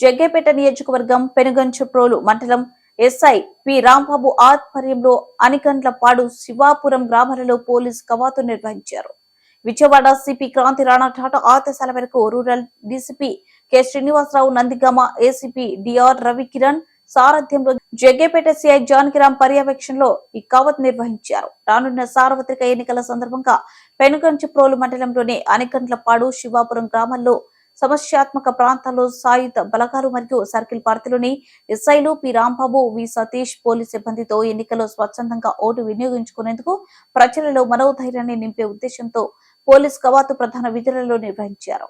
జగ్గేపేట నియోజకవర్గం పెనుగంచప్రోలు మండలం SI P Rambabu ఆధ్వర్యంలో అనికండ్లపాడు శివాపురం గ్రామాలలో పోలీస్ కవాతు నిర్వహించారు. విజయవాడ సిపి క్రాంతి రాణా టాటా ఆదేశాల మేరకు rural DCP K Srinivasarao, Nandigama ACP D R Ravikiran సారథ్యంలో జగ్గేపేట సిఐ జానకిరాం పర్యవేక్షణలో ఈ కవాతు నిర్వహించారు. రానున్న సార్వత్రిక ఎన్నికల సందర్భంగా పెనుగంచప్రోలు మండలంలోని అనికండ్లపాడు శివాపురం గ్రామాల్లో సమస్యాత్మక ప్రాంతాల్లో సాయుధ బలగాలు మరియు సర్కిల్ పరిధిలోని ఎస్ఐలు పి రాంబాబు, వి సతీష్ పోలీస్ సిబ్బందితో ఎన్నికల్లో స్వచ్ఛందంగా ఓటు వినియోగించుకునేందుకు ప్రజలలో మనోధైర్యాన్ని నింపే ఉద్దేశంతో పోలీస్ కవాతు ప్రధాన విధులలో నిర్వహించారు.